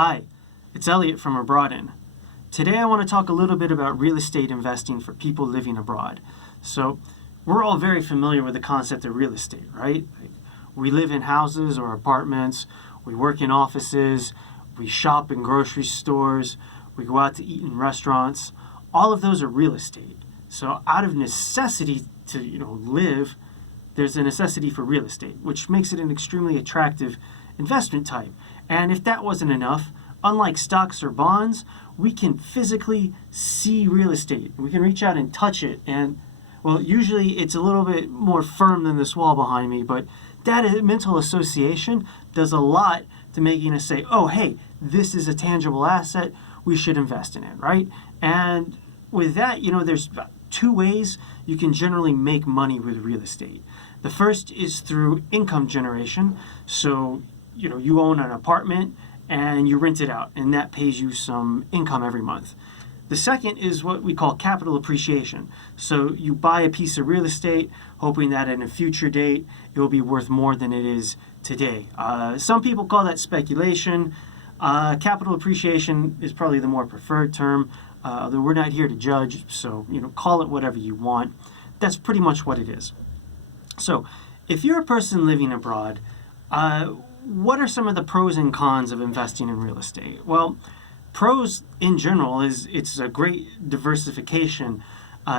Hi, it's Elliot from Abroadin. Today I want to talk a little bit about real estate investing for people living abroad. So, we're all very familiar with the concept of real estate, right? We live in houses or apartments, we work in offices, we shop in grocery stores, we go out to eat in restaurants. All of those are real estate. So, out of necessity to, live, there's a necessity for real estate, which makes it an extremely attractive investment type. And if that wasn't enough, unlike stocks or bonds, we can physically see real estate. We can reach out and touch it. And, well, usually it's a little bit more firm than this wall behind me, but that mental association does a lot to making us say, oh, hey, this is a tangible asset. We should invest in it, right? And with that, there's two ways you can generally make money with real estate. The first is through income generation. So, you own an apartment and you rent it out, and that pays you some income every month. The second is what we call capital appreciation. So you buy a piece of real estate, hoping that at a future date it will be worth more than it is today. Some people call that speculation. Capital appreciation is probably the more preferred term, although we're not here to judge, so call it whatever you want. That's pretty much what it is. So if you're a person living abroad, what are some of the pros and cons of investing in real estate? Well, pros in general is it's a great diversification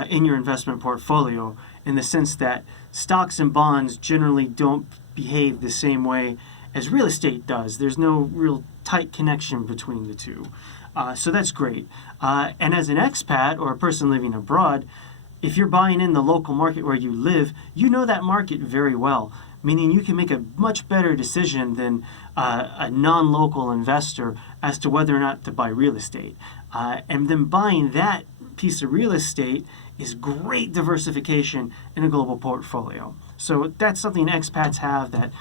in your investment portfolio, in the sense that stocks and bonds generally don't behave the same way as real estate does. There's no real tight connection between the two. So that's great. And as an expat or a person living abroad, if you're buying in the local market where you live, you know that market very well, meaning you can make a much better decision than a non-local investor as to whether or not to buy real estate. And then buying that piece of real estate is great diversification in a global portfolio. So that's something expats have that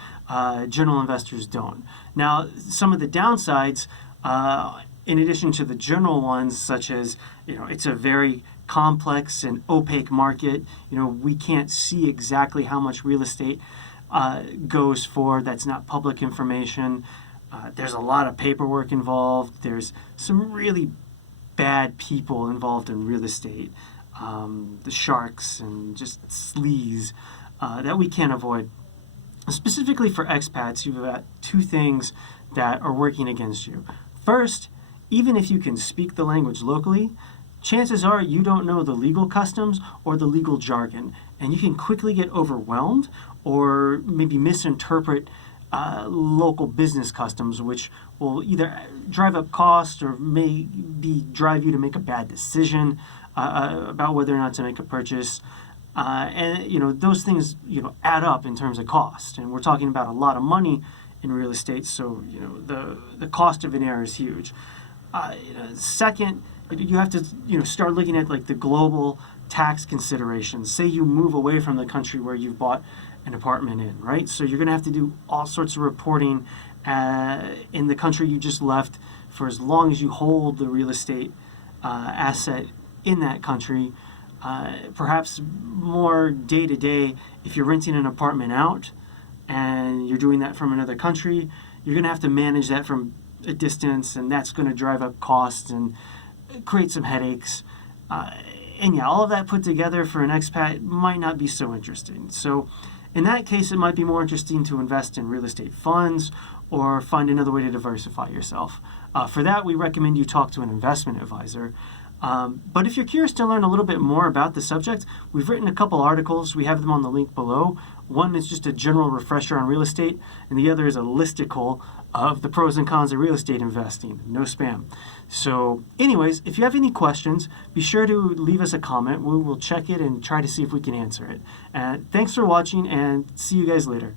general investors don't. Now, some of the downsides, in addition to the general ones, such as, it's a very complex and opaque market. We can't see exactly how much real estate goes for. That's not public information. There's a lot of paperwork involved. There's some really bad people involved in real estate, the sharks and just sleaze that we can't avoid. Specifically for expats, you've got two things that are working against you. First, even if you can speak the language locally, chances are you don't know the legal customs or the legal jargon, and you can quickly get overwhelmed or maybe misinterpret local business customs, which will either drive up costs or maybe drive you to make a bad decision about whether or not to make a purchase. And those things add up in terms of cost, and we're talking about a lot of money in real estate, so the cost of an error is huge. Second, you have to start looking at like the global tax considerations. Say you move away from the country where you've bought an apartment in, right? So you're going to have to do all sorts of reporting in the country you just left for as long as you hold the real estate asset in that country. Perhaps more day to day, if you're renting an apartment out and you're doing that from another country, you're going to have to manage that from a distance, and that's going to drive up costs and create some headaches. All of that put together for an expat might not be so interesting. So in that case, it might be more interesting to invest in real estate funds or find another way to diversify yourself. For that, we recommend you talk to an investment advisor. But if you're curious to learn a little bit more about the subject, we've written a couple articles. We have them on the link below. One is just a general refresher on real estate, and the other is a listicle of the pros and cons of real estate investing. No spam. So anyways, if you have any questions, be sure to leave us a comment. We will check it and try to see if we can answer it. Thanks for watching, and see you guys later.